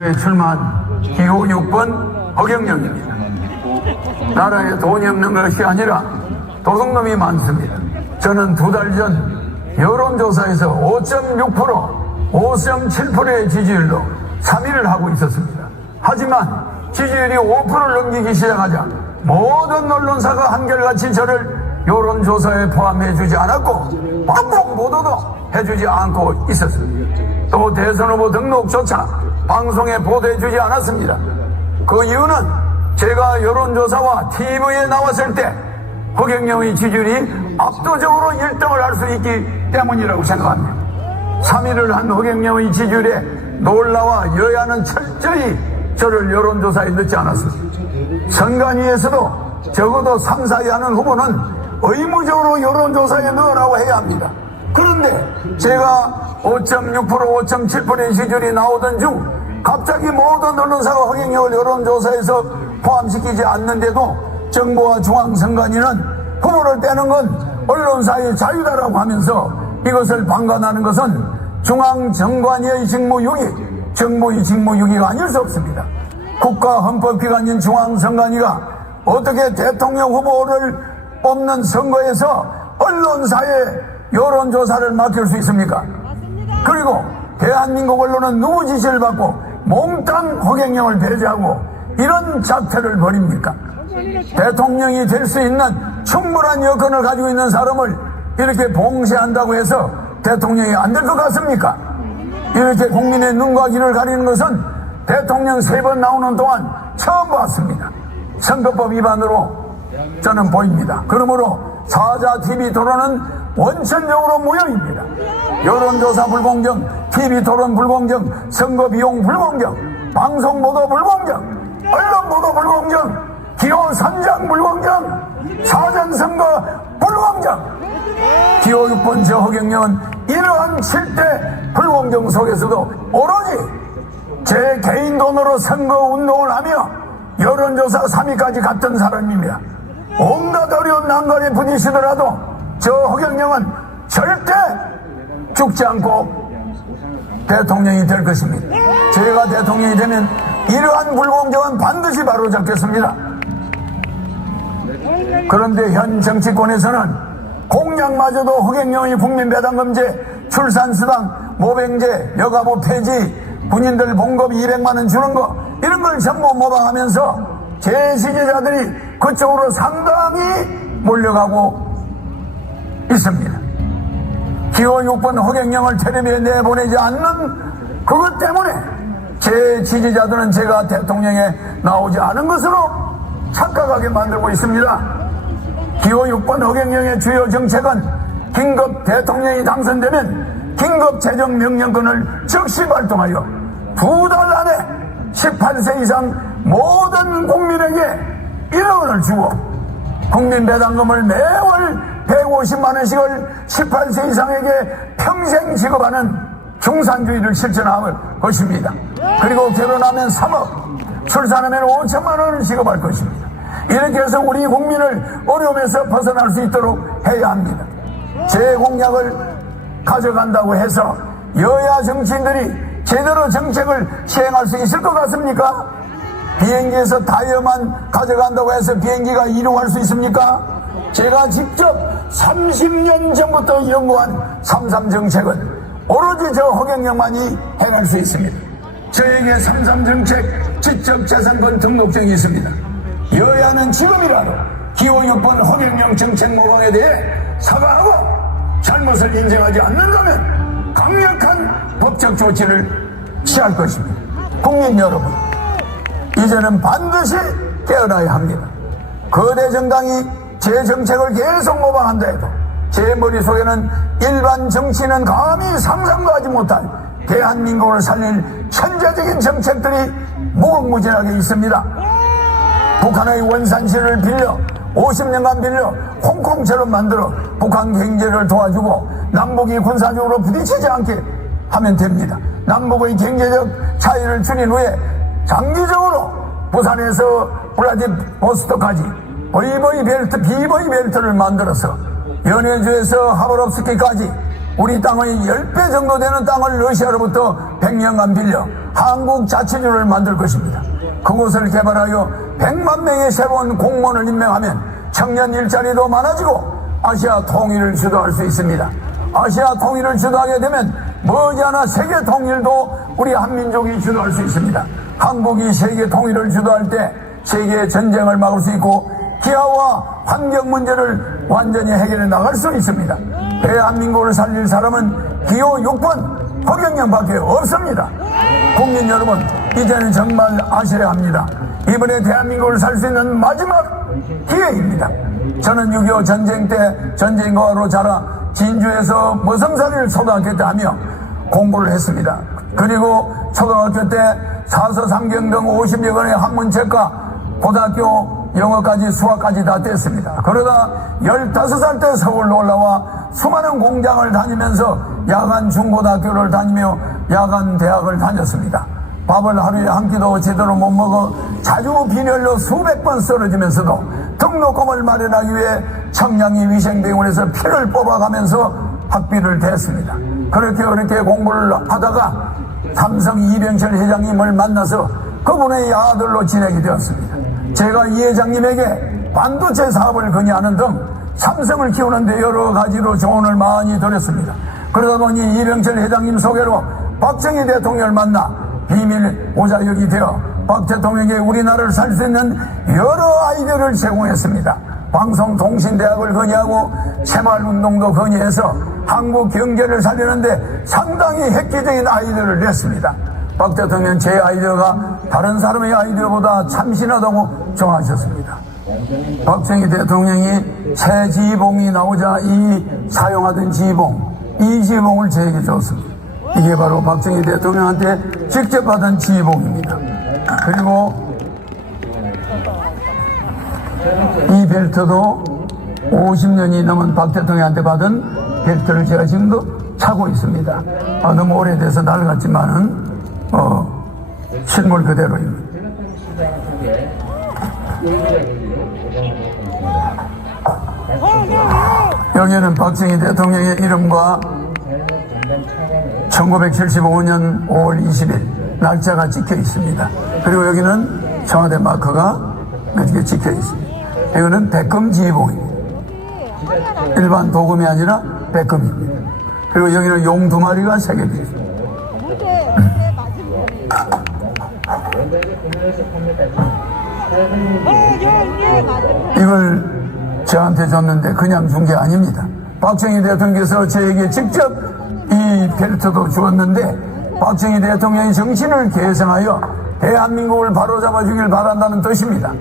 출마한 기호 6번 허경영입니다. 나라에 돈이 없는 것이 아니라 도둑놈이 많습니다. 저는 2달 전 여론조사에서 5.6%, 5.7%의 지지율로 3위를 하고 있었습니다. 하지만 지지율이 5%를 넘기기 시작하자 모든 언론사가 한결같이 저를 여론조사에 포함해주지 않았고 방송 보도도 해주지 않고 있었습니다. 또 대선 후보 등록조차 방송에 보도해주지 않았습니다. 그 이유는 제가 여론조사와 TV에 나왔을 때 허경영의 지지율이 압도적으로 1등을 할 수 있기 때문이라고 생각합니다. 3위를 한 허경영의 지지율에 놀라와 여야는 철저히 저를 여론조사에 넣지 않았습니다. 선관위에서도 적어도 3, 4위 하는 후보는 의무적으로 여론조사에 넣으라고 해야 합니다. 그런데 제가 5.6%, 5.7%의 지지율이 나오던 중 갑자기 모든 언론사가 허경영을 여론조사에서 포함시키지 않는데도 정부와 중앙선관위는 후보를 빼는 건 언론사의 자유다라고 하면서 이것을 방관하는 것은 중앙정관위의 직무유기, 정부의 직무유기가 아닐 수 없습니다. 국가헌법기관인 중앙선관위가 어떻게 대통령 후보를 뽑는 선거에서 언론사에 여론조사를 맡길 수 있습니까? 그리고 대한민국 언론은 누구 지시를 받고 몽땅 허경영을 배제하고 이런 작태를 벌입니까? 대통령이 될 수 있는 충분한 여건을 가지고 있는 사람을 이렇게 봉쇄한다고 해서 대통령이 안 될 것 같습니까? 이렇게 국민의 눈과 귀를 가리는 것은 대통령 3번 나오는 동안 처음 봤습니다. 선거법 위반으로 저는 보입니다. 그러므로 사자 TV 토론은 원천적으로 무효입니다. 여론조사 불공정, TV 토론 불공정, 선거 비용 불공정, 방송 보도 불공정, 언론 보도 불공정, 기호 선정 불공정, 사전선거 불공정. 기호 6번 저 허경영은 이러한 7대 불공정 속에서도 오로지 제 개인 돈으로 선거 운동을 하며 여론조사 3위까지 갔던 사람입니다. 온갖 어려운 난관에 부딪히더라도 저 허경영은 절대 죽지 않고 대통령이 될 것입니다. 제가 대통령이 되면 이러한 불공정은 반드시 바로잡겠습니다. 그런데 현 정치권에서는 공약마저도 허경영의 국민배당금제, 출산수당, 모병제, 여가부 폐지, 군인들 봉급 200만원 주는 거 이런 걸 전부 모방하면서 제 지지자들이 그쪽으로 상당히 몰려가고 있습니다. 기호 6번 허경영을 텔레비에 내보내지 않는 그것 때문에 제 지지자들은 제가 대통령에 나오지 않은 것으로 착각하게 만들고 있습니다. 기호 6번 허경영의 주요 정책은 긴급 대통령이 당선되면 긴급 재정명령권을 즉시 발동하여 2달 안에 18세 이상 모든 국민에게 1억 원을 주고 국민배당금을 매월 150만원씩을 18세 이상에게 평생 지급하는 중산주의를 실천할 것입니다. 그리고 결혼하면 3억, 출산하면 5천만원을 지급할 것입니다. 이렇게 해서 우리 국민을 어려움에서 벗어날 수 있도록 해야 합니다. 제 공약을 가져간다고 해서 여야 정치인들이 제대로 정책을 시행할 수 있을 것 같습니까? 비행기에서 타이어만 가져간다고 해서 비행기가 이동할 수 있습니까? 제가 직접 30년 전부터 연구한 3.3 정책은 오로지 저 허경영만이 해낼 수 있습니다. 저에게 3.3 정책 지적재산권 등록증이 있습니다. 여야는 지금이라도 기호 6번 허경영 정책 모방에 대해 사과하고 잘못을 인정하지 않는다면 강력한 법적 조치를 취할 것입니다. 국민 여러분, 이제는 반드시 깨어나야 합니다. 거대 정당이 제 정책을 계속 모방한다 해도 제 머릿속에는 일반 정치인은 감히 상상도 하지 못할 대한민국을 살릴 천재적인 정책들이 무궁무진하게 있습니다. 북한의 원산시를 빌려 50년간 빌려 홍콩처럼 만들어 북한 경제를 도와주고 남북이 군사적으로 부딪히지 않게 하면 됩니다. 남북의 경제적 차이를 줄인 후에 장기적으로 부산에서 블라디보스토크까지 비버이 벨트를 만들어서 연해주에서 하바롭스키까지 우리 땅의 10배 정도 되는 땅을 러시아로부터 100년간 빌려 한국 자치주를 만들 것입니다. 그곳을 개발하여 100만 명의 새로운 공무원을 임명하면 청년 일자리도 많아지고 아시아 통일을 주도할 수 있습니다. 아시아 통일을 주도하게 되면 머지않아 세계 통일도 우리 한민족이 주도할 수 있습니다. 한국이 세계 통일을 주도할 때 세계의 전쟁을 막을 수 있고 기아와 환경 문제를 완전히 해결해 나갈 수 있습니다. 대한민국을 살릴 사람은 기호 6번 허경영밖에 없습니다. 국민 여러분, 이제는 정말 아셔야 합니다. 이번에 대한민국을 살 수 있는 마지막 기회입니다. 저는 6.25 전쟁 때 전쟁과로 자라 진주에서 머슴살이를 초등학교 때 하며 공부를 했습니다. 그리고 초등학교 때 사서 삼경 등 50여 권의 한문책과 고등학교 영어까지 수학까지 다 뗐습니다. 그러다 15살 때 서울로 올라와 수많은 공장을 다니면서 야간 중고등학교를 다니며 야간 대학을 다녔습니다. 밥을 하루에 한 끼도 제대로 못 먹어 자주 빈혈로 수백 번 쓰러지면서도 등록금을 마련하기 위해 청량리 위생병원에서 피를 뽑아가면서 학비를 댔습니다. 그렇게 공부를 하다가 삼성 이병철 회장님을 만나서 그분의 아들로 지내게 되었습니다. 제가 이 회장님에게 반도체 사업을 건의하는 등 삼성을 키우는데 여러 가지로 조언을 많이 드렸습니다. 그러다 보니 이병철 회장님 소개로 박정희 대통령을 만나 비밀 오자역이 되어 박 대통령에게 우리나라를 살 수 있는 여러 아이디어를 제공했습니다. 방송통신대학을 건의하고 새마을운동도 건의해서 한국 경제를 살리는데 상당히 획기적인 아이디어를 냈습니다. 박 대통령은 제 아이디어가 다른 사람의 아이디어보다 참신하다고 정하셨습니다. 박정희 대통령이 새 지휘봉이 나오자 사용하던 지휘봉, 이 지휘봉을 저에게 줬습니다. 이게 바로 박정희 대통령한테 직접 받은 지휘봉입니다. 그리고 이 벨트도 50년이 넘은 박 대통령한테 받은 벨트를 제가 지금도 차고 있습니다. 너무 오래돼서 낡았지만은 실물 그대로입니다. 여기는 박정희 대통령의 이름과 1975년 5월 20일 날짜가 찍혀 있습니다. 그리고 여기는 청와대 마크가 이렇게 찍혀 있습니다. 이거는 백금 지휘봉입니다. 일반 도금이 아니라 백금입니다. 그리고 여기는 용 2마리가 새겨져 있습니다. 이걸 저한테 줬는데 그냥 준 게 아닙니다. 박정희 대통령께서 저에게 직접 이 벨트도 주었는데 박정희 대통령의 정신을 계승하여 대한민국을 바로잡아 주길 바란다는 뜻입니다.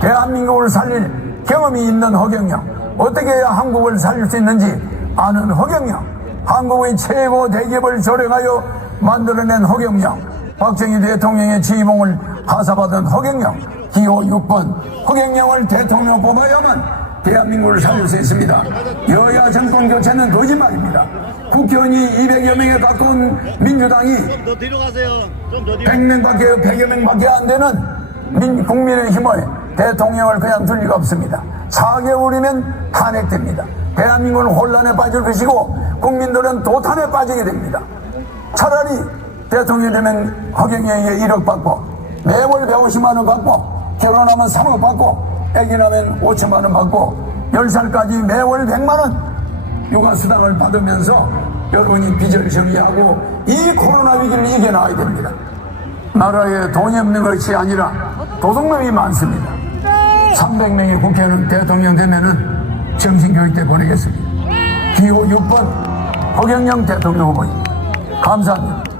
대한민국을 살릴 경험이 있는 허경영, 어떻게 해야 한국을 살릴 수 있는지 아는 허경영, 한국의 최고 대기업을 조력하여 만들어낸 허경영, 박정희 대통령의 지휘봉을 하사받은 허경영, 기호 6번 허경영을 대통령 뽑아야만 대한민국을 살릴 수 있습니다. 여야 정권 교체는 거짓말입니다. 국회의원이 200여 명에 가까운 민주당이 100명밖에 100여 명밖에 안 되는 국민의힘의 대통령을 그냥 둘 리가 없습니다. 4개월이면 탄핵됩니다. 대한민국은 혼란에 빠질 것이고 국민들은 도탄에 빠지게 됩니다. 차라리 대통령이 되면 허경영에게 1억 받고 매월 150만 원 받고 결혼하면 3억 받고 애기 나면 5천만 원 받고 10살까지 매월 100만 원 육아수당을 받으면서 여러분이 빚을 처리하고 이 코로나 위기를 이겨나가야 됩니다. 나라에 돈이 없는 것이 아니라 도둑놈이 많습니다. 300명의 국회의원 대통령 되면은 정신교육대 보내겠습니다. 기호 6번 허경영 대통령 후보입니다. 감사합니다.